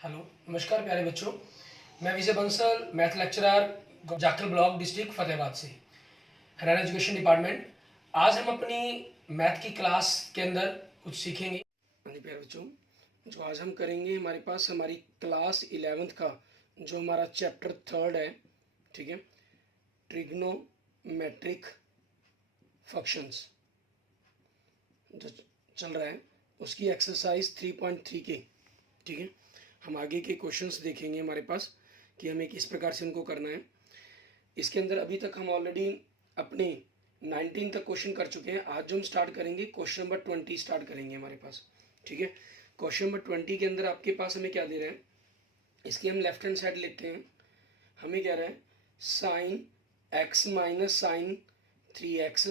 Hello, नमस्कार प्यारे बच्चों। मैं Vijay Bansal, math lecturer, Jakhal block, district Fatehabad से, हरियाणा एजुकेशन डिपार्टमेंट। आज हम अपनी मैथ की क्लास के अंदर कुछ सीखेंगे। हाँ जी प्यारे बच्चों, जो आज हम करेंगे, हमारे पास हमारी क्लास 11th का जो हमारा चैप्टर 3 है, ठीक है, ट्रिग्नोमेट्रिक फंक्शंस जो चल रहा है, उसकी एक्सरसाइज 3.3 के, ठीक है, हम आगे के क्वेश्चंस देखेंगे हमारे पास कि हमें किस प्रकार से उनको करना है। इसके अंदर अभी तक हम ऑलरेडी अपने 19 तक क्वेश्चन कर चुके हैं। आज जो हम स्टार्ट करेंगे, क्वेश्चन नंबर 20 स्टार्ट करेंगे हमारे पास, ठीक है। क्वेश्चन नंबर 20 के अंदर आपके पास हमें क्या दे रहा है, इसकी हम लेफ्ट हैंड साइड लेते हैं। हमें क्या रहा है, sine x minus sine 3x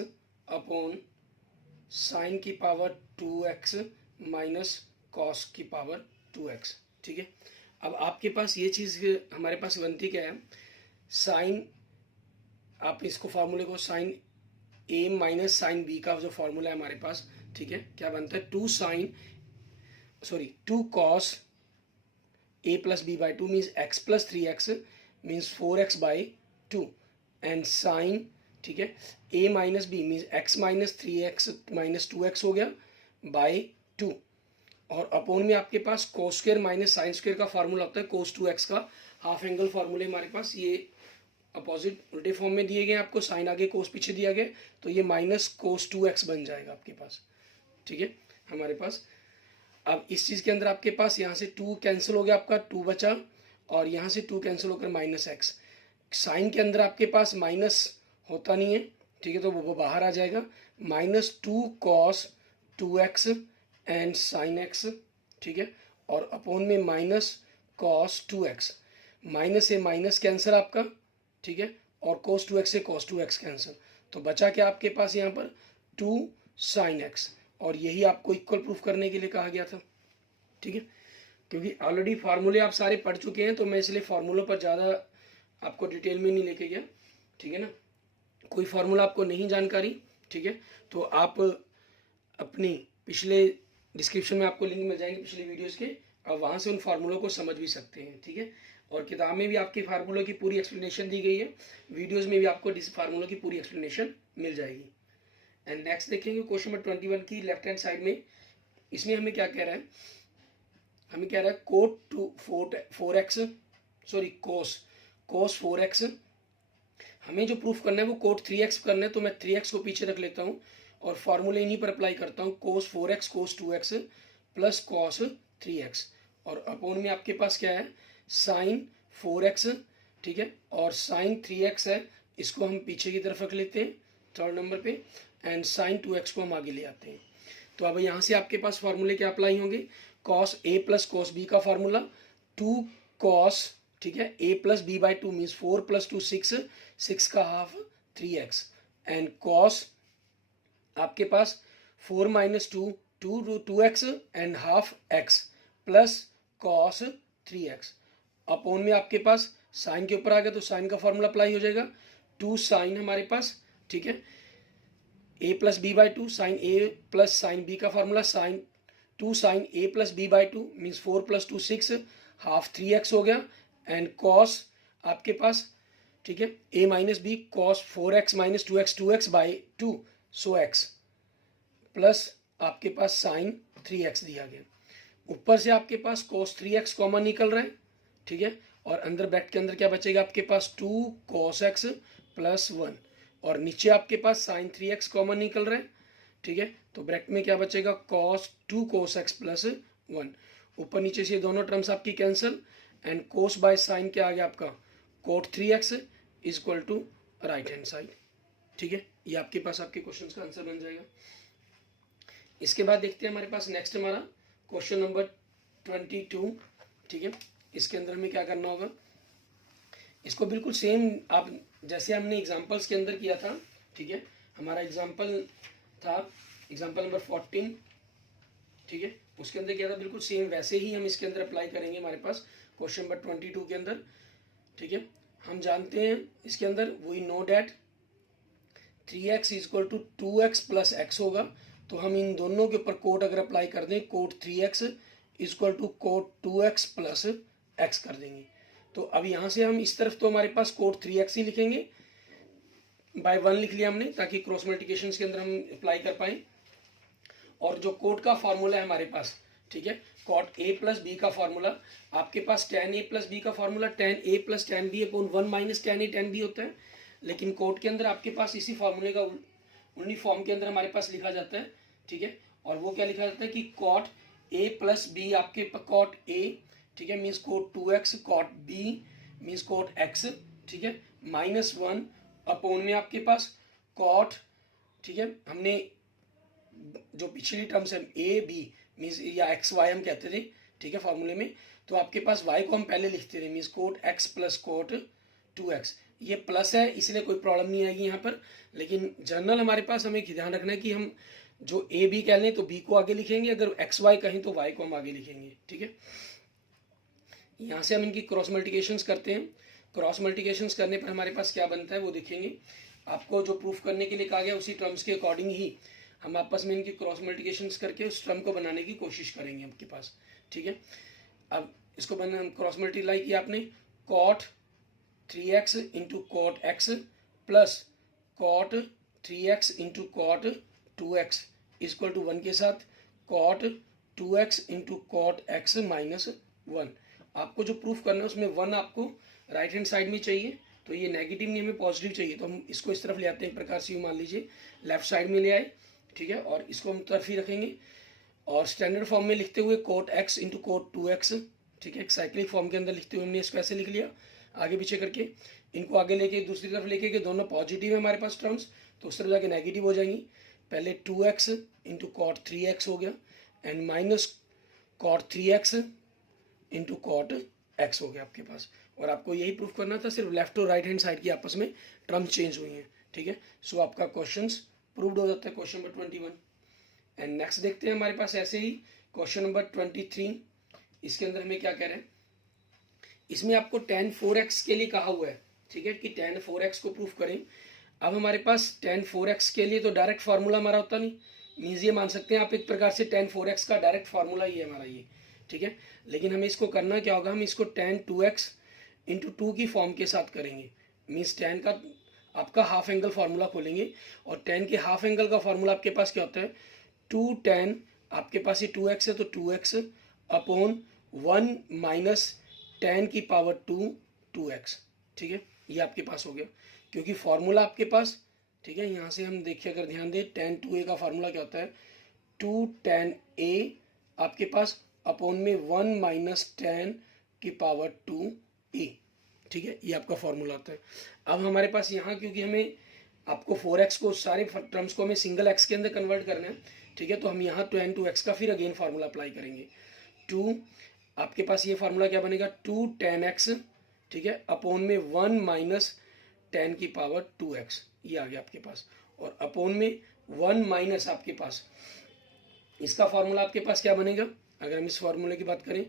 upon sine की पावर 2x माइनस कॉस की पावर 2x, ठीक है। अब आपके पास ये चीज़ हमारे पास बनती क्या है, साइन, आप इसको फार्मूले को साइन ए माइनस साइन बी का जो फार्मूला है हमारे पास, ठीक है, क्या बनता है, two cos A plus B by 2 means x plus 3x means 4x by 2 and sine, ठीक है, A minus B means x minus 3x minus 2x हो गया बाई 2, और अपोन में आपके पास cos square minus sine square का फार्मूला होता है कोस 2x का। हाफ एंगल फार्मूले हमारे पास ये अपोजिट उल्टे फॉर्म में दिए गए, आपको साइन आगे कोस पीछे दिया गया, तो ये माइनस कोस 2x बन जाएगा आपके पास, ठीक है, हमारे पास। अब इस चीज़ के अंदर आपके पास यहाँ से 2 कैंसिल हो गया, आपका 2 बचा, और यहाँ से 2 कैंसिल होकर माइनस एक्स। साइन के अंदर आपके पास माइनस होता नहीं है, ठीक है, तो वो बाहर आ जाएगा, -2 cos 2x and sine x, ठीक है, और अपोन में माइनस कॉस 2x, माइनस से माइनस कैंसिल आपका, ठीक है, और cos 2x से cos 2x कैंसिल, तो बचा क्या आपके पास यहाँ पर 2 साइन एक्स, और यही आपको इक्वल प्रूफ करने के लिए कहा गया था, ठीक है। क्योंकि ऑलरेडी फार्मूले आप सारे पढ़ चुके हैं, तो मैं इसलिए फार्मूलों पर ज़्यादा आपको डिटेल में नहीं लेके गया, ठीक है ना। कोई फार्मूला आपको नहीं जानकारी, ठीक है, तो आप अपनी पिछले डिस्क्रिप्शन में आपको लिंक मिल जाएंगे पिछले वीडियोस के, आप वहाँ से उन फार्मूलों को समझ भी सकते हैं, ठीक है। और किताब में भी आपके फार्मूलों की पूरी एक्सप्लेनेशन दी गई है, वीडियोस में भी आपको फार्मूलों की पूरी एक्सप्लेनेशन मिल जाएगी। एंड नेक्स्ट देखेंगे क्वेश्चन नंबर 21 की लेफ्ट हैंड साइड में। इसमें हमें क्या कह रहा है, हमें कह रहा है कोस 4x, हमें जो प्रूफ करना है वो कोट 3x करना है, तो मैं 3x को पीछे रख लेता हूँ और फार्मूले इन्हीं पर अप्लाई करता हूँ, कोस 4x कोस 2x प्लस कॉस 3x, और अपोन में आपके पास क्या है, साइन 4x, ठीक है, और साइन 3x है, इसको हम पीछे की तरफ रख लेते हैं 3rd नंबर पे, एंड साइन 2x को हम आगे ले आते हैं। तो अब यहाँ से आपके पास फार्मूले क्या अप्लाई होंगे, cos A plus cos B का फार्मूला 2 कॉस, ठीक है, ए प्लस बी बाई 2 मीन्स 4 + 2 6 का हाफ 3x, एंड कॉस आपके पास 4 - 2 2x and half x plus cos 3x, upon में आपके पास साइन के ऊपर आ गया, तो साइन का फॉर्मूला अप्लाई हो जाएगा 2 साइन हमारे पास, ठीक है, a plus B by 2 sine A plus sine B का formula sine 2 sine A plus B by 2 means 4 + 2 6 half 3x हो गया, एंड कॉस आपके पास, ठीक है, a minus B cos 4x - 2x by 2 so x plus आपके पास sign 3x दिया गया, ऊपर से आपके पास cos 3x कॉमन निकल रहा है, ठीक है, और अंदर ब्रैकेट के अंदर क्या बचेगा आपके पास 2 cos x प्लस 1, और नीचे आपके पास साइन 3x कॉमन निकल रहा है, ठीक है, तो ब्रैकेट में क्या बचेगा2 cos x प्लस 1, ऊपर नीचे से दोनों टर्म्स आपकी cancel, and cos by sine क्या आ गया आपका cot 3x equal to right hand side, ठीक है, ये आपके पास आपके क्वेश्चन का आंसर बन जाएगा। इसके बाद देखते हैं हमारे पास नेक्स्ट हमारा क्वेश्चन नंबर 22, ठीक है, इसके अंदर हमें क्या करना होगा, इसको बिल्कुल सेम आप जैसे हमने एग्जांपल्स के अंदर किया था, ठीक है, हमारा एग्जांपल था एग्जांपल नंबर 14, ठीक है, उसके अंदर क्या था, बिल्कुल सेम वैसे ही हम इसके अंदर अप्लाई करेंगे हमारे पास क्वेश्चन नंबर 22 के अंदर, ठीक है। हम जानते हैं इसके अंदर we know that 3x = 2x + x होगा, तो हम इन दोनों के ऊपर कोट अगर अप्लाई कर दें, cot 3x equal to cot 2x plus x कर देंगे। तो अब यहाँ से हम इस तरफ तो हमारे पास कोट 3x ही लिखेंगे, बाय 1 लिख लिया हमने ताकि क्रॉस मल्टीप्लिकेशन के अंदर हम अप्लाई कर पाए। और जो कोट का फॉर्मूला है हमारे पास, ठीक है, कॉट ए प्लस बी का फॉर्मूला, आपके पास tan a प्लस बी का formula tan a plus tan b upon 1 minus tan a tan b होता है। लेकिन कोट के अंदर आपके पास इसी फॉर्मूले का उन्हीं फॉर्म के अंदर हमारे पास लिखा जाता है, ठीक है। और वो क्या लिखा जाता है कि कॉट a प्लस बी, आपके कॉट a, ठीक है, means cot 2x, cot b means cot x, ठीक है, -1 अपॉन में आपके पास कॉट, ठीक है, हमने जो पिछली टर्म्स है ए बी मीन्स या एक्स वाई हम कहते थे, ठीक है, फॉर्मूले में, तो आपके पास वाई को हम पहले लिखते थे means cot X plus cot 2x। ये प्लस है इसलिए कोई प्रॉब्लम नहीं आएगी यहाँ पर, लेकिन जनरल हमारे पास हमें ध्यान रखना है कि हम जो ए बी कह लें तो बी को आगे लिखेंगे, अगर एक्स वाई कहें तो वाई को हम आगे लिखेंगे, ठीक है। यहाँ से हम इनकी क्रॉस मल्टीप्लिकेशंस करते हैं। क्रॉस मल्टीप्लिकेशंस करने पर हमारे पास क्या बनता है वो देखेंगे। आपको जो प्रूफ करने के लिए कहा गया उसी टर्म्स के अकॉर्डिंग ही हम आपस में इनकी क्रॉस मल्टीप्लिकेशंस करके उस टर्म को बनाने की कोशिश करेंगे आपके पास, ठीक है। अब इसको बना क्रॉस मल्टीप्लाई किया आपने, cot 3x into cot X plus cot 3x into cot 2x equal to 1 के साथ cot 2x into cot X minus 1। आपको जो प्रूफ करना है उसमें 1 आपको राइट हैंड साइड में चाहिए, तो ये नेगेटिव नहीं हमें पॉजिटिव चाहिए, तो हम इसको इस तरफ ले आते हैं। एक प्रकार से मान लीजिए लेफ्ट साइड में ले आए, ठीक है, और इसको हम तरफ ही रखेंगे और स्टैंडर्ड फॉर्म में लिखते हुए coat x into coat 2x, ठीक है, एक साइक्लिक फॉर्म के अंदर लिखते हुए हमने इसको ऐसे लिख लिया आगे पीछे करके। इनको आगे लेके दूसरी तरफ लेके कि दोनों पॉजिटिव है हमारे पास टर्म्स, तो उस तरफ जाके नेगेटिव हो जाएंगी। पहले 2x इंटू कॉट 3x हो गया and minus cot 3x into cot x हो गया आपके पास। और आपको यही प्रूफ करना था, सिर्फ लेफ्ट और राइट हैंड साइड की आपस में टर्म्स चेंज हुई हैं, ठीक है। सो आपका क्वेश्चन प्रूव्ड हो जाता है, क्वेश्चन नंबर 21। एंड नेक्स्ट देखते हैं हमारे पास ऐसे ही क्वेश्चन नंबर 23। इसके अंदर हमें क्या कह रहे हैं, इसमें आपको tan 4x के लिए कहा हुआ है, ठीक है, कि tan 4x को प्रूफ करें। अब हमारे पास tan 4x के लिए तो डायरेक्ट फार्मूला हमारा होता नहीं, मीन्स ये मान सकते हैं आप एक प्रकार से tan 4x का डायरेक्ट फार्मूला ही है हमारा ये, ठीक है। लेकिन हमें इसको करना क्या होगा, हम इसको tan 2x इंटू 2 की फॉर्म के साथ करेंगे। मीन्स tan का आपका हाफ एंगल फार्मूला खोलेंगे और tan के हाफ एंगल का फार्मूला आपके पास क्या होता है, 2 tan, आपके पास ये 2x है तो 2x अपॉन 1 माइनस tan की पावर 2x, ठीक है, ये आपके पास हो गया। क्योंकि फार्मूला आपके पास, ठीक है, यहाँ से हम देखिए अगर ध्यान दें tan 2a का फार्मूला क्या होता है, 2 tan a आपके पास अपॉन में 1 माइनस tan की पावर 2a, ठीक है, ये आपका फॉर्मूला होता है। अब हमारे पास यहाँ क्योंकि हमें आपको 4x को सारे टर्म्स को हमें सिंगल x के अंदर कन्वर्ट करना है, ठीक है, तो हम यहाँ tan 2x का फिर अगेन फार्मूला अप्लाई करेंगे। 2 आपके पास ये फार्मूला क्या बनेगा, 2 tan x, ठीक है, अपॉन में 1 माइनस tan की पावर 2x, ये आ गया आपके पास। और अपॉन में 1 माइनस आपके पास इसका फार्मूला आपके पास क्या बनेगा, अगर हम इस फार्मूले की बात करें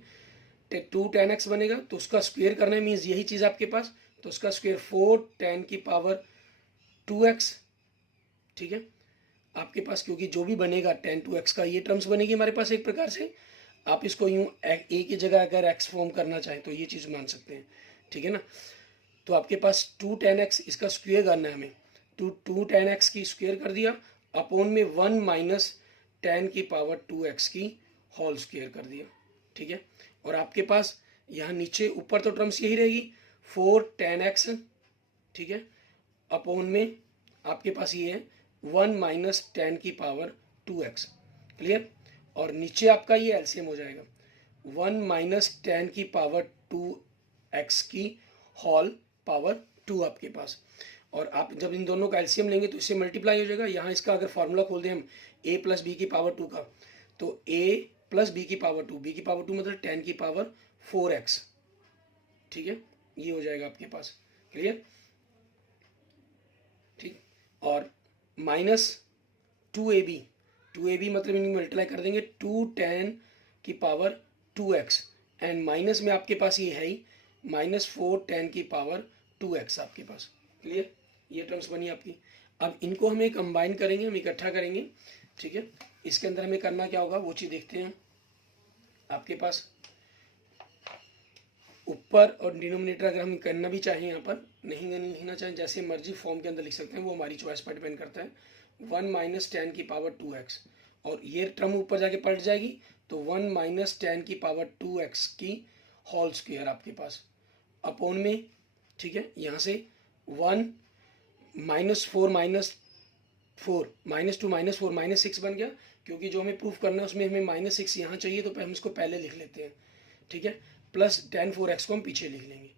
2 tan x बनेगा, तो उसका स्क्वायर करना है, मीन्स यही चीज़ आपके पास, तो उसका स्क्वायर 4 tan की पावर 2x, ठीक है, आपके पास क्योंकि जो भी बनेगा tan 2x का ये टर्म्स बनेगी हमारे पास। एक प्रकार से आप इसको यूँ a की जगह अगर x फॉर्म करना चाहें तो ये चीज़ मान सकते हैं, ठीक है ना। तो आपके पास 2 tan x इसका स्क्वायर करना है हमें, तो 2 tan x की स्क्वायर कर दिया अपॉन में 1 माइनस tan की पावर 2x की होल स्क्वायर कर दिया, ठीक है। और आपके पास यहाँ नीचे ऊपर तो टर्म्स यही रहेगी 4 tan x, ठीक है, अपॉन में आपके पास ये है 1 माइनस tan की पावर 2x, क्लियर। और नीचे आपका ये एलसीएम हो जाएगा 1 माइनस tan की पावर 2x की होल पावर 2 आपके पास। और आप जब इन दोनों का एलसीएम लेंगे तो इससे मल्टीप्लाई हो जाएगा। यहाँ इसका अगर फार्मूला खोल दें हम a प्लस बी की पावर 2 का, तो a प्लस बी की पावर 2, बी की पावर 2 मतलब tan की पावर 4x, ठीक है, ये हो जाएगा आपके पास, क्लियर, ठीक। और माइनस 2ab, 2ab मतलब इन्हें मल्टीप्लाई कर देंगे 2 tan की पावर 2x एंड माइनस में आपके पास ये है ही माइनस 4 tan की पावर 2x आपके पास, क्लियर, ये टर्म्स बनी आपकी। अब इनको हमें कंबाइन करेंगे, हम इकट्ठा करेंगे, ठीक है। इसके अंदर हमें करना क्या होगा वो चीज़ देखते हैं। आपके पास ऊपर और डिनोमिनेटर अगर हम करना भी चाहें यहाँ पर नहीं लिखना चाहें, जैसे मर्जी फॉर्म के अंदर लिख सकते हैं, वो हमारी चॉइस पर डिपेंड करता है। 1 माइनस 10 की पावर 2x, और ये टर्म ऊपर जाके पलट जाएगी तो 1 माइनस 10 की पावर 2x की होल स्क्वायर आपके पास अपॉन में, ठीक है। यहाँ से 1 -4 -4 -2 -4 -6 बन गया, क्योंकि जो हमें प्रूफ करना है उसमें हमें -6 यहाँ चाहिए, तो हम इसको पहले लिख लेते हैं, ठीक है। प्लस 10 4x को हम पीछे लिख लेंगे,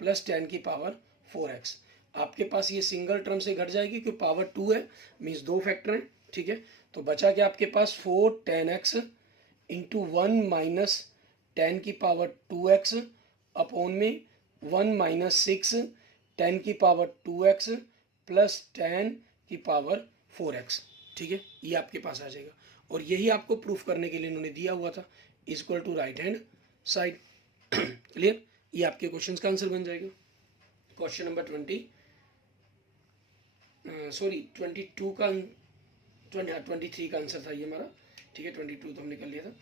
प्लस 10 की पावर 4x। आपके पास ये सिंगल टर्म से घट जाएगी क्योंकि पावर 2 है, मीन्स 2 फैक्टर हैं, ठीक है। तो बचा क्या आपके पास 4 10x इंटू 1 माइनस 10 की पावर 2x अपॉन में 1 माइनस 6 10 की पावर 2x प्लस 10 की पावर 4x, ठीक है। ये आपके पास आ जाएगा, और यही आपको प्रूफ करने के लिए इन्होंने दिया हुआ था, equal to right hand side. Clear, ये आपके क्वेश्चन का आंसर बन जाएगा। क्वेश्चन नंबर 22 का 23 का आंसर था ये हमारा, ठीक है। 22 तो हमने कर लिया था।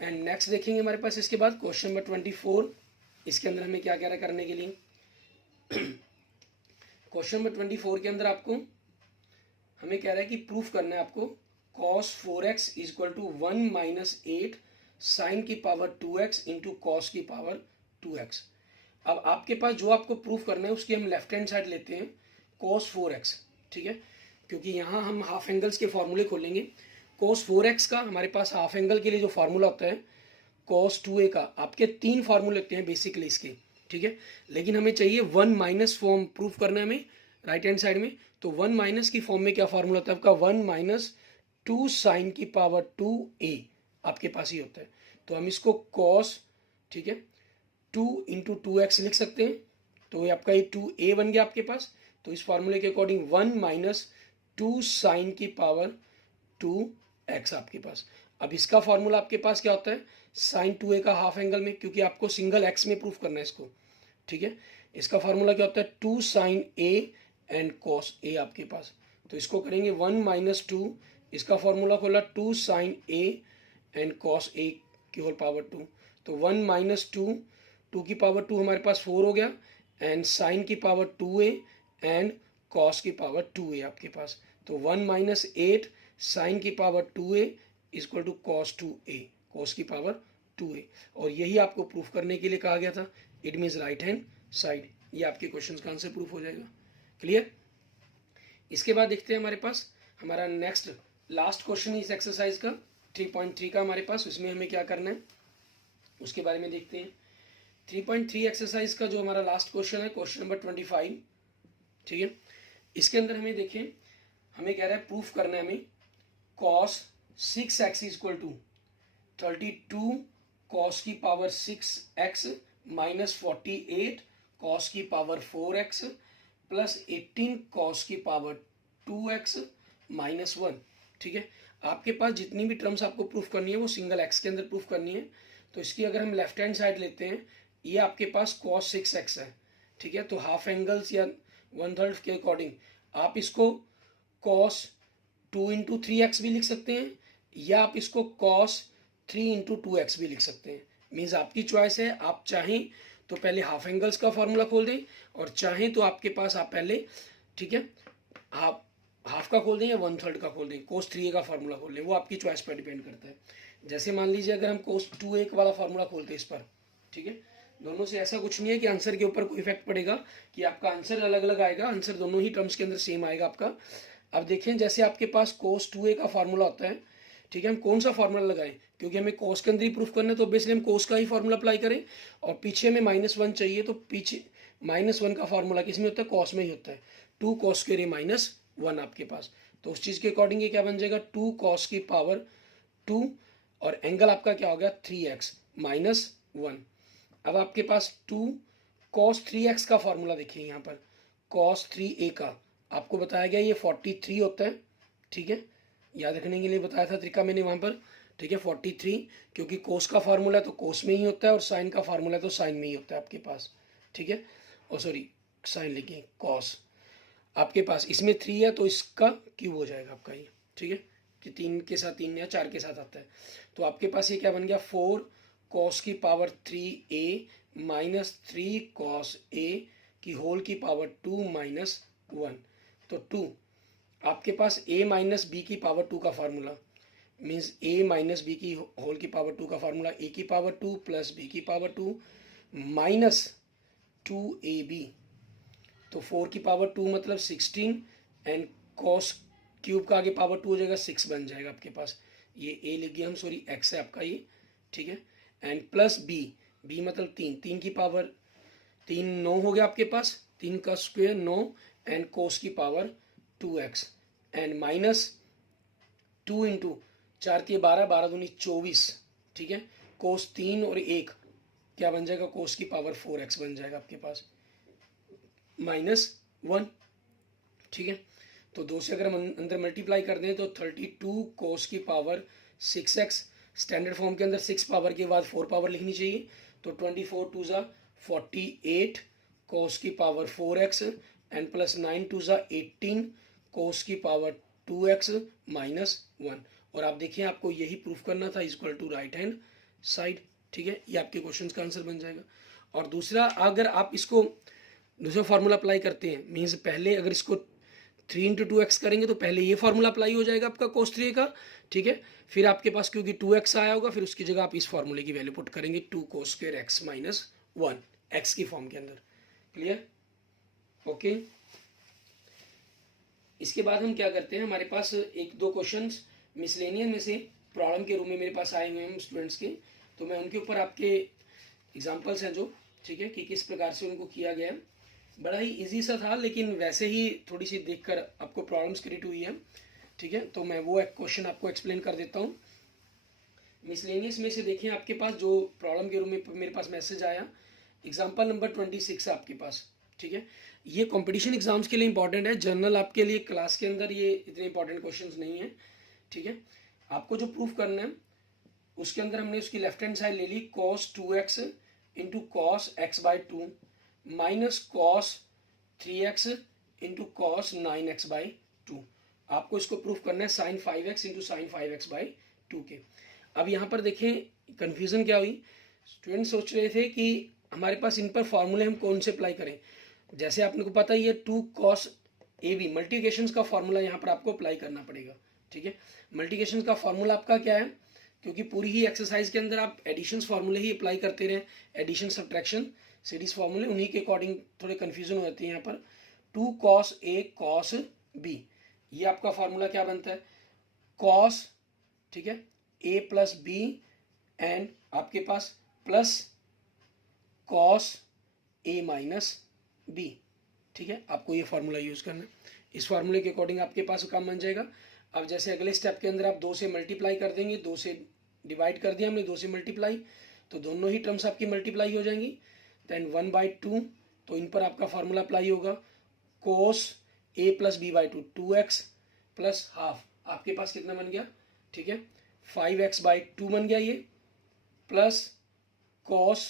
एंड नेक्स्ट देखेंगे हमारे पास इसके बाद क्वेश्चन नंबर 24। इसके अंदर हमें क्या कह रहा है करने के लिए। क्वेश्चन नंबर 24 के अंदर आपको हमें कह रहा है कि प्रूफ करना है आपको cos 4x equal to 1 minus 8 sine की पावर 2x इंटू कॉस की पावर 2x। अब आपके पास जो आपको प्रूफ करना है उसकी हम लेफ्ट हैंड साइड लेते हैं cos 4x, ठीक है, क्योंकि यहाँ हम हाफ एंगल्स के फॉर्मूले खोलेंगे। cos 4x का हमारे पास हाफ एंगल के लिए जो फार्मूला होता है cos 2a का, आपके 3 फार्मूले लगते हैं बेसिकली इसके, ठीक है। लेकिन हमें चाहिए 1 माइनस फॉर्म प्रूफ करना है हमें राइट हैंड साइड में, तो 1 माइनस की फॉर्म में क्या फार्मूला होता है आपका 1 माइनस 2 साइन की पावर 2a आपके पास ही होता है। तो हम इसको cos, ठीक है, 2 इंटू 2x लिख सकते हैं, तो ये आपका ये 2a बन गया आपके पास। तो इस फार्मूले के अकॉर्डिंग 1 माइनस 2 साइन की पावर 2x आपके पास। अब इसका फार्मूला आपके पास क्या होता है साइन 2a का हाफ एंगल में, क्योंकि आपको सिंगल x में प्रूफ करना है इसको, ठीक है। इसका फार्मूला क्या होता है 2 sine a and cos a आपके पास। तो इसको करेंगे 1 माइनस 2, इसका फार्मूला खोला 2 sine a and cos a की होल पावर 2। तो 1 माइनस 2 की पावर 2 हमारे पास 4 हो गया, एंड साइन की पावर 2a एंड cos की पावर 2a आपके पास। तो 1 माइनस 8 साइन की power 2a equal to cos 2a, cos की पावर 2a। और यही आपको प्रूफ करने के लिए कहा गया था, it means right hand side. ये आपके क्वेश्चन का आंसर प्रूफ हो जाएगा। क्लियर। इसके बाद देखते हैं हमारे पास हमारा नेक्स्ट लास्ट क्वेश्चन इस एक्सरसाइज का 3.3 का हमारे पास, उसमें हमें क्या करना है उसके बारे में देखते हैं। 3.3 एक्सरसाइज का जो हमारा लास्ट क्वेश्चन है क्वेश्चन नंबर 25, ठीक है। इसके अंदर हमें देखें, हमें कह रहा है प्रूफ करना है हमें cos 6x equal to 32 cos की पावर 6x माइनस 48 cos की पावर 4x प्लस 18 cos की पावर 2x माइनस 1, ठीक है। आपके पास जितनी भी टर्म्स आपको प्रूफ करनी है वो सिंगल x के अंदर प्रूफ करनी है। तो इसकी अगर हम लेफ्ट हैंड साइड लेते हैं, ये आपके पास cos 6x है, ठीक है। तो हाफ एंगल्स या 1/3 के अकॉर्डिंग आप इसको cos 2 इंटू 3x भी लिख सकते हैं, या आप इसको cos 3 इंटू 2x भी लिख सकते हैं। मीन्स आपकी चॉइस है, आप चाहें तो पहले हाफ एंगल्स का फार्मूला खोल दें, और चाहें तो आपके पास आप पहले, ठीक है, हाफ का खोल दें या 1/3 का खोल दें, cos 3a का फार्मूला खोल दें, वो आपकी चॉइस पर डिपेंड करता है। जैसे मान लीजिए अगर हम cos 2a वाला फार्मूला खोलते हैं इस पर, ठीक है, दोनों से ऐसा कुछ नहीं है कि आंसर के ऊपर कोई इफेक्ट पड़ेगा कि आपका आंसर अलग अलग आएगा, आंसर दोनों ही टर्म्स के अंदर सेम आएगा आपका। अब देखें, जैसे आपके पास cos 2a का फार्मूला होता है, ठीक है, हम कौन सा फार्मूला लगाएं, क्योंकि हमें cos के अंदर ही प्रूफ करना है, तो ऑब्वियसली हम cos का ही फार्मूला अप्लाई करें। और पीछे में -1 चाहिए, तो पीछे -1 का फार्मूला किस में होता है, cos में ही होता है। 2 cos के लिए -1 आपके पास, तो उस चीज़ के अकॉर्डिंग ये क्या बन जाएगा 2 cos की पावर 2, और एंगल आपका क्या हो गया 3x माइनस 1। अब आपके पास 2 cos 3x का फार्मूला देखिए, यहाँ पर cos 3a का आपको बताया गया ये 43 होता है, ठीक है, याद रखने के लिए बताया था तरीका मैंने वहाँ पर, ठीक है। 43, क्योंकि cos का फार्मूला है तो cos में ही होता है, और साइन का फार्मूला है तो साइन में ही होता है आपके पास, ठीक है। और सॉरी, साइन लिखिए cos, आपके पास इसमें 3 है तो इसका क्यूब हो जाएगा आपका ये, ठीक है, कि 3 के साथ 3 या 4 के साथ आता है। तो आपके पास ये क्या बन गया, 4 cos की power 3a minus 3 cos a की होल की पावर 2 माइनस 1। तो 2 आपके पास a माइनस बी की पावर 2 का formula means a minus B की होल की पावर 2 का फार्मूला a की पावर 2 प्लस b की पावर 2 माइनस 2ab। तो 4 की पावर 2 मतलब 16 एंड cos क्यूब का आगे पावर 2 हो जाएगा 6 बन जाएगा आपके पास। ये a लिख गया हम, सॉरी x है आपका ये, ठीक है। एंड प्लस b मतलब 3 की पावर 3 9 हो गया आपके पास, 3 का स्क्वायर 9 एंड cos की power 2x and minus 2 into 4 के 12 12 दूनी 24, ठीक है। cos 3 और 1 क्या बन जाएगा, cos की पावर 4x बन जाएगा आपके पास माइनस 1, ठीक है। तो 2 से अगर हम अंदर मल्टीप्लाई कर दें तो 32 cos की पावर 6x, स्टैंडर्ड फॉर्म के अंदर 6 पावर के बाद 4 पावर लिखनी चाहिए। तो 24 2 ज़ा 48 cos की पावर 4x एंड प्लस 9 2 ज़ा 18 cos की पावर 2x माइनस 1। और आप देखिए आपको यही प्रूफ करना था, equal to right hand side, ठीक है। ये आपके क्वेश्चन का आंसर बन जाएगा। और दूसरा, अगर आप इसको दूसरा फार्मूला अप्लाई करते हैं, मीन्स पहले अगर इसको 3 इंटू 2x करेंगे तो पहले ये फार्मूला अप्लाई हो जाएगा आपका cos 3 का, ठीक है। फिर आपके पास क्योंकि 2x आया होगा, फिर उसकी जगह आप इस फार्मूले की वैल्यू पुट करेंगे 2 cos square x minus 1 x की फॉर्म के अंदर। Clear, okay. इसके बाद हम क्या करते हैं, हमारे पास एक दो क्वेश्चंस मिसलेनियस में से प्रॉब्लम के रूप में मेरे पास आए हुए हैं स्टूडेंट्स के, तो मैं उनके ऊपर आपके एग्जांपल्स हैं जो, ठीक है, कि किस प्रकार से उनको किया गया है। बड़ा ही इजी सा था, लेकिन वैसे ही थोड़ी सी देखकर आपको प्रॉब्लम्स क्रिएट हुई है, ठीक है। तो मैं वो एक क्वेश्चन आपको एक्सप्लेन कर देता हूँ। मिसलेनियस में से देखिए आपके पास जो प्रॉब्लम के रूप में मेरे पास मैसेज आया, एग्जाम्पल नंबर 26 है आपके पास, ठीक है। ये कंपटीशन एग्जाम्स के लिए इंपॉर्टेंट है, जनरल आपके लिए क्लास के अंदर ये इतने इंपॉर्टेंट क्वेश्चंस नहीं है, ठीक है। आपको जो प्रूफ करना है उसके अंदर हमने उसकी लेफ्ट हैंड साइड ले ली cos 2x into cos x by 2 minus cos 3x into cos 9x by 2। आपको इसको प्रूफ करना है sin 5x into sign 5x by 2 के। अब यहाँ पर देखें कन्फ्यूज़न क्या हुई, स्टूडेंट सोच रहे थे कि हमारे पास इन पर फॉर्मूले हम कौन से अप्लाई करें। जैसे आपने को पता ही है 2 cos AB मल्टीप्लिकेशन का फॉर्मूला यहाँ पर आपको अप्लाई करना पड़ेगा, ठीक है। मल्टीप्लिकेशन का फॉर्मूला आपका क्या है, क्योंकि पूरी ही एक्सरसाइज के अंदर आप एडिशन फार्मूले ही अप्लाई करते रहे, एडिशन सब्ट्रैक्शन सीरीज फार्मूले, उन्हीं के अकॉर्डिंग थोड़े कन्फ्यूजन हो जाती है यहाँ पर। 2 cos A cos B, ये आपका फार्मूला क्या बनता है, cos, ठीक है, A प्लस B एंड आपके पास plus cos A minus B, ठीक है। आपको ये फार्मूला यूज करना है, इस फार्मूले के अकॉर्डिंग आपके पास काम बन जाएगा। अब जैसे अगले स्टेप के अंदर आप 2 से मल्टीप्लाई कर देंगे, 2 से डिवाइड कर दिया हमने, 2 से मल्टीप्लाई, तो दोनों ही टर्म्स आपकी मल्टीप्लाई हो जाएंगी। देन 1/2, तो इन पर आपका फार्मूला अप्लाई होगा cos A plus B by 2 2x plus half, आपके पास कितना बन गया, ठीक है, 5x बाई 2 बन गया ये, प्लस cos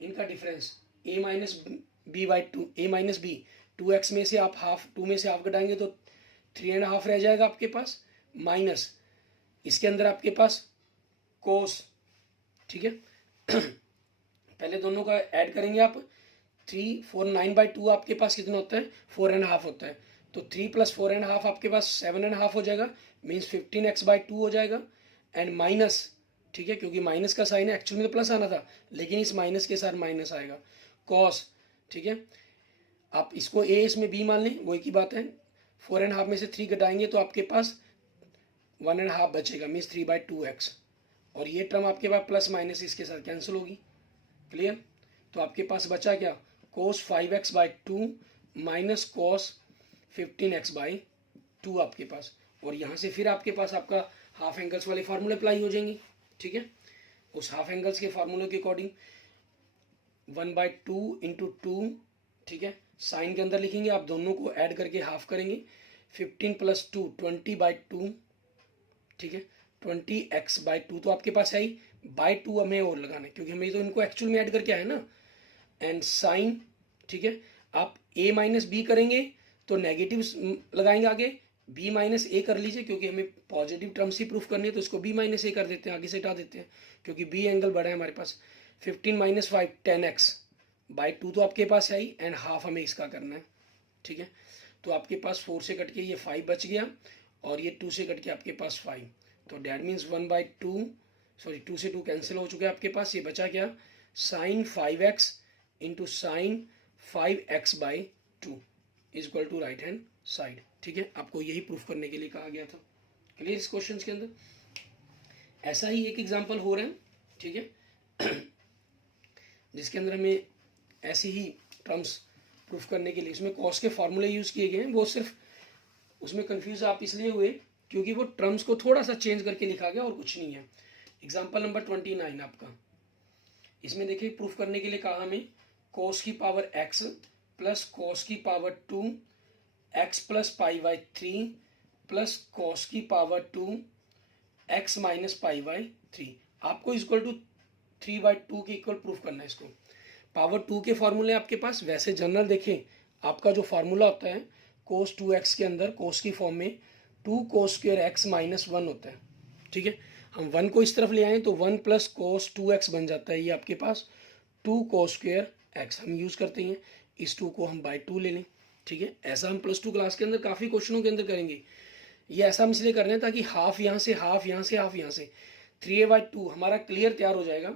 इनका difference A minus B by 2 A minus B, 2x में से आप हाफ 2 में से हाफ घटाएंगे तो 3.5 रह जाएगा आपके पास, माइनस इसके अंदर आपके पास कोस, ठीक है। पहले दोनों का ऐड करेंगे आप, 3 4 9/2 आपके पास कितना होता है, 4.5 होता है। तो 3 प्लस 4.5 आपके पास 7.5 हो जाएगा, मीन्स 15x/2 हो जाएगा। एंड माइनस, ठीक है, क्योंकि माइनस का साइन है, एक्चुअली में तो प्लस आना था, लेकिन इस माइनस के साथ माइनस आएगा, कॉस, ठीक है। आप इसको ए इसमें बी मान लें, वही की बात है। 4.5 में से 3 घटाएंगे तो आपके पास 1.5 बचेगा, मीन्स 3/2x, और ये टर्म आपके पास प्लस माइनस इसके साथ कैंसिल होगी। क्लियर, तो आपके पास बचा क्या, cos 5x/2 minus cos 15x/2 आपके पास, और यहाँ से फिर आपके पास आपका हाफ एंगल्स वाले फार्मूले अप्लाई हो जाएंगे, ठीक है। उस हाफ एंगल्स के फार्मूले के अकॉर्डिंग 1/2 इंटू 2, ठीक है, साइन के अंदर लिखेंगे, आप दोनों को ऐड करके हाफ करेंगे, 15 प्लस 2 20/2, ठीक है, 20x/2 तो आपके पास है ही, बाई 2 हमें और लगाना है क्योंकि हमें तो इनको एक्चुअल में ऐड करके आया ना। एंड साइन, ठीक है, आप a माइनस बी करेंगे तो नेगेटिव लगाएंगे आगे, बी माइनस ए कर लीजिए, क्योंकि हमें पॉजिटिव टर्म्स ही प्रूफ करनी है, तो इसको बी माइनस ए कर देते हैं, आगे से हटा देते हैं, क्योंकि बी एंगल बड़ा है हमारे पास। 15 माइनस 5 10x बाई 2 तो आपके पास है ही, एंड हाफ हमें इसका करना है, ठीक है। तो आपके पास 4 से कट के ये 5 बच गया, और ये 2 से कट के आपके पास 5, तो डैट मीन्स 1/2, सॉरी 2 से 2 कैंसिल हो चुका है आपके पास, ये बचा क्या, sine 5x into sine 5x/2 is equal to right hand side, ठीक है। आपको यही प्रूफ करने के लिए कहा गया था। क्लियर इस क्वेश्चन के अंदर? ऐसा ही एक एग्जांपल हो रहा है, ठीक है, जिसके अंदर हमें ऐसी ही टर्म्स प्रूफ करने के लिए इसमें कॉस के फॉर्मूले यूज किए गए हैं। वो सिर्फ उसमें कंफ्यूज आप इसलिए हुए क्योंकि वो टर्म्स को थोड़ा सा चेंज करके लिखा गया, और कुछ नहीं है। एग्जाम्पल नंबर 29 आपका, इसमें देखिए प्रूफ करने के लिए कहा हमें कोस की पावर x प्लस कोस की power 2 x plus π/3 plus cos की पावर 2 x माइनस π/3, आपको इक्वल टू 3/2 के इक्वल प्रूफ करना है इसको। पावर 2 के फॉर्मूले आपके पास, वैसे जनरल देखें आपका जो फार्मूला होता है कोस 2x के अंदर कोस की फॉर्म में 2 कोस स्क्वायर x माइनस 1 होता है, ठीक है। हम 1 को इस तरफ ले आए तो 1 प्लस कोस 2x बन जाता है, ये आपके पास 2 कोस स्क्वायर x हम यूज़ करते हैं, इस 2 को हम बाई 2 ले लें, ठीक है। ऐसा हम +2 क्लास के अंदर काफ़ी क्वेश्चनों के अंदर करेंगे। ये ऐसा हम इसलिए कर रहे हैं ताकि हाफ यहाँ से, हाफ यहाँ से, हाफ यहाँ से 3a/2 हमारा क्लियर तैयार हो जाएगा।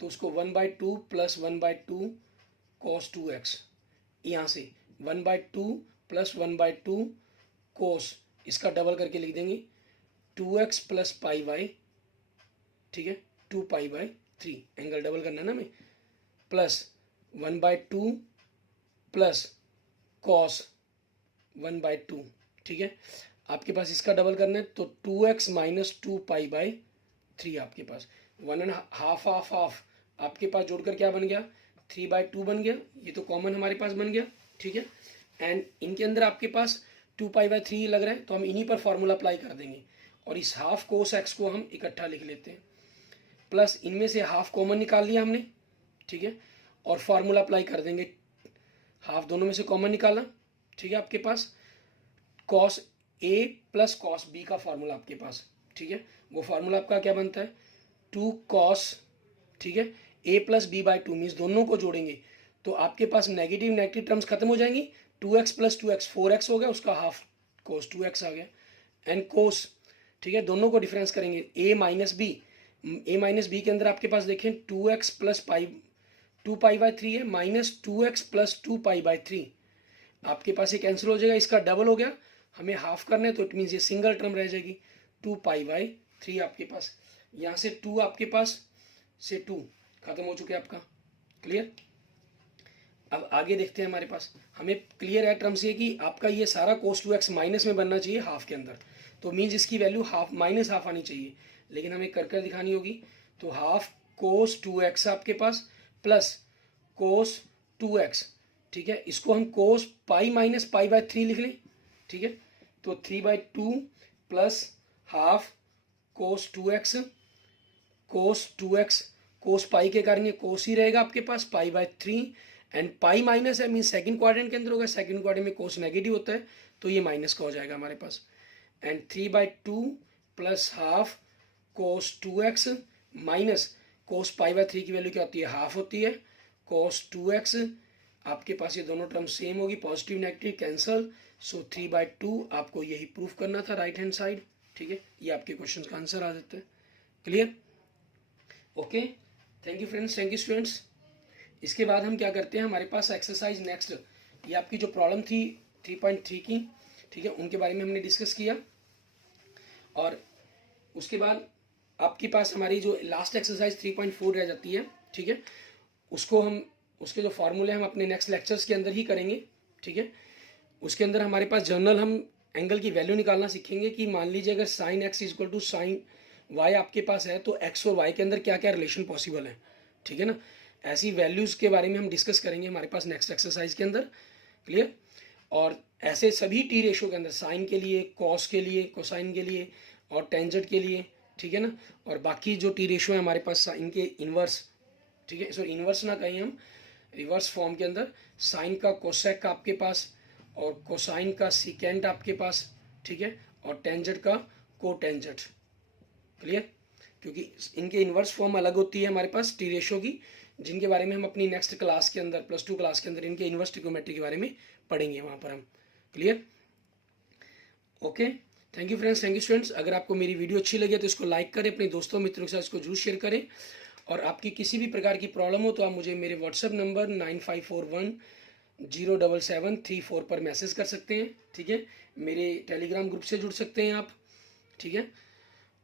तो उसको 1/2 प्लस 1/2 cos 2x, यहाँ से 1/2 प्लस 1/2 cos, इसका डबल करके लिख देंगे 2x प्लस π/, ठीक है, 2π/3, एंगल डबल करना है ना हमें, प्लस 1/2 प्लस cos 1/2, ठीक है। आपके पास इसका डबल करना है तो 2x माइनस 2π/3 आपके पास 1.5 हाफ हाफ आपके पास जोड़कर क्या बन गया, 3/2 बन गया, ये तो कॉमन हमारे पास बन गया, ठीक है। एंड इनके अंदर आपके पास 2π/3 लग रहा है, तो हम इन्हीं पर फॉर्मूला अप्लाई कर देंगे, और इस हाफ कोस x को हम इकट्ठा लिख लेते हैं, प्लस इनमें से हाफ कॉमन निकाल लिया हमने, ठीक है, और फार्मूला अप्लाई कर देंगे, हाफ दोनों में से कॉमन निकाला, ठीक है। आपके पास cos a plus cos b का फार्मूला आपके पास, ठीक है, वो फार्मूला आपका क्या बनता है 2 cos, ठीक है, a प्लस b/2 मीन्स दोनों को जोड़ेंगे तो आपके पास नेगेटिव नेगेटिव टर्म्स खत्म हो जाएंगी, 2x प्लस 2x 4x हो गया, उसका हाफ cos 2x आ गया, एंड cos, ठीक है, दोनों को डिफरेंस करेंगे a माइनस b के अंदर आपके पास देखें 2x प्लस 2π/3 है, माइनस 2x प्लस 2π/3, आपके पास ये कैंसिल हो जाएगा, इसका डबल हो गया, हमें हाफ करना है तो इट मीन्स ये सिंगल टर्म रह जाएगी 2π/3 आपके पास, यहाँ से 2 आपके पास से 2 खत्म हो चुके आपका। क्लियर? अब आगे देखते हैं, हमारे पास हमें क्लियर है टर्म्स ये कि आपका ये सारा cos 2x माइनस में बनना चाहिए हाफ के अंदर, तो मीन्स इसकी वैल्यू हाफ माइनस हाफ आनी चाहिए, लेकिन हमें कर दिखानी होगी, तो हाफ cos 2x आपके पास प्लस cos 2x, ठीक है, इसको हम cos पाई माइनस π/3 लिख लें, ठीक है, तो 3/2 plus half cos 2x cos pi के कारण ये cos ही रहेगा आपके पास π/3, एंड पाई माइनस है मीन सेकंड क्वाड्रेंट के अंदर होगा, सेकंड क्वाड्रेंट में cos नेगेटिव होता है, तो ये माइनस का हो जाएगा हमारे पास, and 3/2 plus half cos 2x minus cos π/3 की वैल्यू क्या होती है, हाफ होती है, cos 2x आपके पास ये दोनों टर्म सेम होगी, पॉजिटिव नेगेटिव कैंसल, सो 3/2 आपको यही प्रूफ करना था राइट हैंड साइड, ठीक है। ये आपके क्वेश्चन का आंसर आ जाता है। Clear? Okay, thank you friends, thank you students. इसके बाद हम क्या करते हैं, हमारे पास एक्सरसाइज नेक्स्ट, ये आपकी जो प्रॉब्लम थी 3.3 की, ठीक है, उनके बारे में हमने डिस्कस किया, और उसके बाद आपके पास हमारी जो लास्ट एक्सरसाइज 3.4 रह जाती है, ठीक है, उसको हम उसके जो फार्मूले हम अपने नेक्स्ट लेक्चर्स के अंदर ही करेंगे, ठीक है। उसके अंदर हमारे पास जर्नल हम एंगल की वैल्यू निकालना सीखेंगे कि मान लीजिए अगर sine x equal to sine y आपके पास है, तो x और y के अंदर क्या क्या रिलेशन पॉसिबल है, ठीक है ना। ऐसी वैल्यूज़ के बारे में हम डिस्कस करेंगे हमारे पास नेक्स्ट एक्सरसाइज के अंदर। क्लियर? और ऐसे सभी टी रेशो के अंदर, साइन के लिए, कॉस के लिए, कोसाइन के लिए और टेंजेंट के लिए, ठीक है ना, और बाकी जो टी रेशो है हमारे पास साइन के इन्वर्स, ठीक है, सॉरी इन्वर्स ना कहें हम, रिवर्स फॉर्म के अंदर साइन का कोसेक आपके पास और कोसाइन का सीकेंट आपके पास, ठीक है, और टेंजेंट का कोटेंजेंट। क्लियर? क्योंकि इनके इन्वर्स फॉर्म अलग होती है हमारे पास टी रेशो की, जिनके बारे में हम अपनी नेक्स्ट क्लास के अंदर +2 क्लास के अंदर इनके इन्वर्स ट्रिग्नोमेट्री के बारे में पढ़ेंगे वहाँ पर हम। Clear? Okay, thank you friends, thank you students. अगर आपको मेरी वीडियो अच्छी लगे तो इसको लाइक करें, अपने दोस्तों मित्रों के साथ इसको जरूर शेयर करें। और आपकी किसी भी प्रकार की प्रॉब्लम हो तो आप मुझे मेरे व्हाट्सएप नंबर 9541077334 पर मैसेज कर सकते हैं। ठीक है, मेरे टेलीग्राम ग्रुप से जुड़ सकते हैं आप। ठीक है,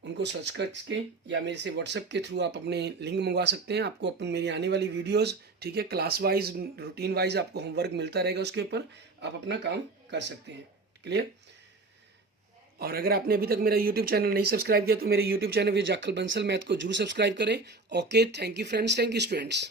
उनको सर्च करके या मेरे से व्हाट्सएप के थ्रू आप अपने लिंक मंगवा सकते हैं। आपको अपनी मेरी आने वाली वीडियोस, ठीक है, क्लास वाइज रूटीन वाइज आपको होमवर्क मिलता रहेगा, उसके ऊपर आप अपना काम कर सकते हैं। क्लियर? और अगर आपने अभी तक मेरा यूट्यूब चैनल नहीं सब्सक्राइब किया तो मेरे YouTube channel Jakhal Bansal math को जरूर सब्सक्राइब करें। Okay, thank you friends, thank you students.